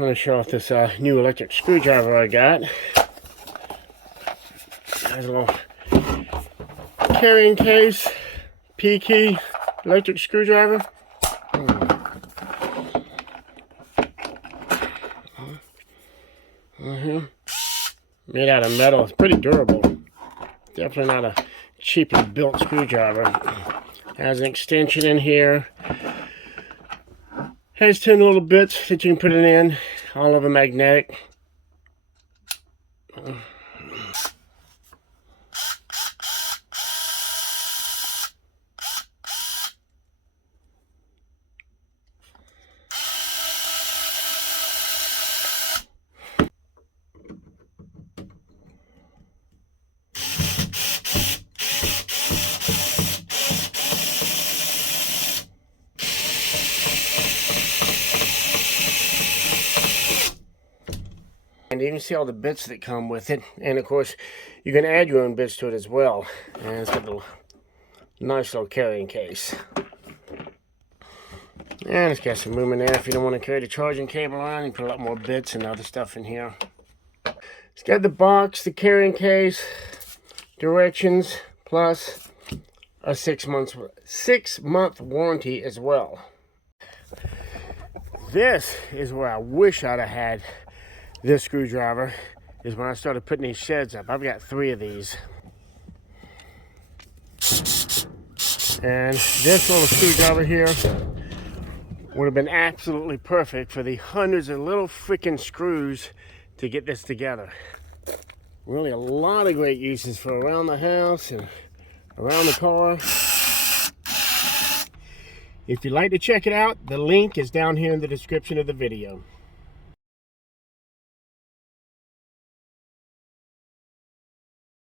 I'm going to show off this new electric screwdriver I got. Has a little carrying case, PKEY electric screwdriver. Made out of metal. It's pretty durable. Definitely not a cheaply built screwdriver. Has an extension in here. Has 10 little bits that you can put it in. All of them magnetic. And you can see all the bits that come with it. And of course, you can add your own bits to it as well. And it's got a nice little carrying case. And it's got some room in there if you don't want to carry the charging cable around. You put a lot more bits and other stuff in here. It's got the box, the carrying case, directions, plus a 6-month warranty as well. This is where I wish I'd have had this screwdriver, is when I started putting these sheds up. I've got 3 of these. And this little screwdriver here would have been absolutely perfect for the hundreds of little freaking screws to get this together. Really a lot of great uses for around the house and around the car. If you'd like to check it out, the link is down here in the description of the video.